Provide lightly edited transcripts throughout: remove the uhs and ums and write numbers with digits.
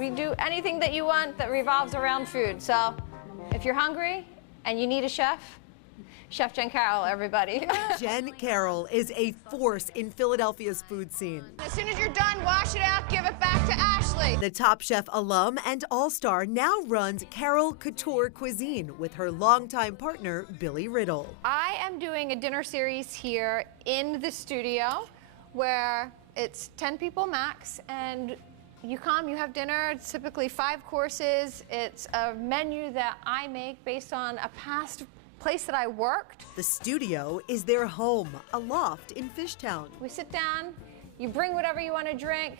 We do anything that you want that revolves around food. So if you're hungry and you need a chef, Chef Jen Carroll, everybody. Jen Carroll is a force in Philadelphia's food scene. As soon as you're done, wash it out, give it back to Ashley. The Top Chef alum and all-star now runs Carroll Couture Cuisine with her longtime partner, Billy Riddle. I am doing a dinner series here in the studio where it's 10 people max, and you come, you have dinner. It's typically 5 courses. It's a menu that I make based on a past place that I worked. The studio is their home, a loft in Fishtown. We sit down, you bring whatever you want to drink.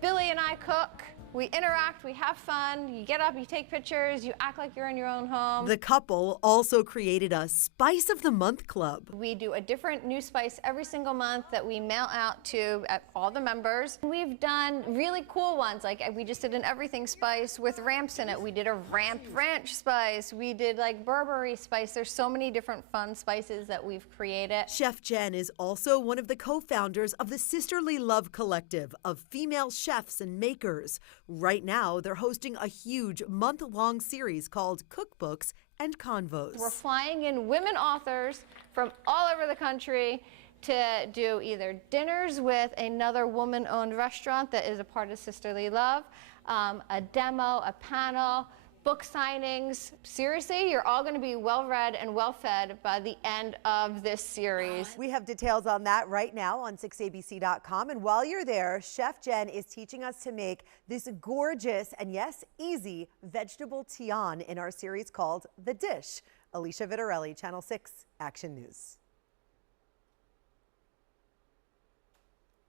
Billy and I cook. We interact, we have fun, you get up, you take pictures, you act like you're in your own home. The couple also created a Spice of the Month club. We do a different new spice every single month that we mail out to all the members. We've done really cool ones, like we just did an everything spice with ramps in it. We did a ramp ranch spice. We did like Burberry spice. There's so many different fun spices that we've created. Chef Jen is also one of the co-founders of the Sisterly Love Collective of female chefs and makers. Right now, they're hosting a huge month-long series called Cookbooks and Convos. We're flying in women authors from all over the country to do either dinners with another woman-owned restaurant that is a part of Sisterly Love, a demo, a panel, book signings. Seriously, you're all going to be well-read and well-fed by the end of this series. We have details on that right now on 6abc.com. And while you're there, Chef Jen is teaching us to make this gorgeous and, yes, easy vegetable tian in our series called The Dish. Alicia Vitarelli, Channel 6 Action News.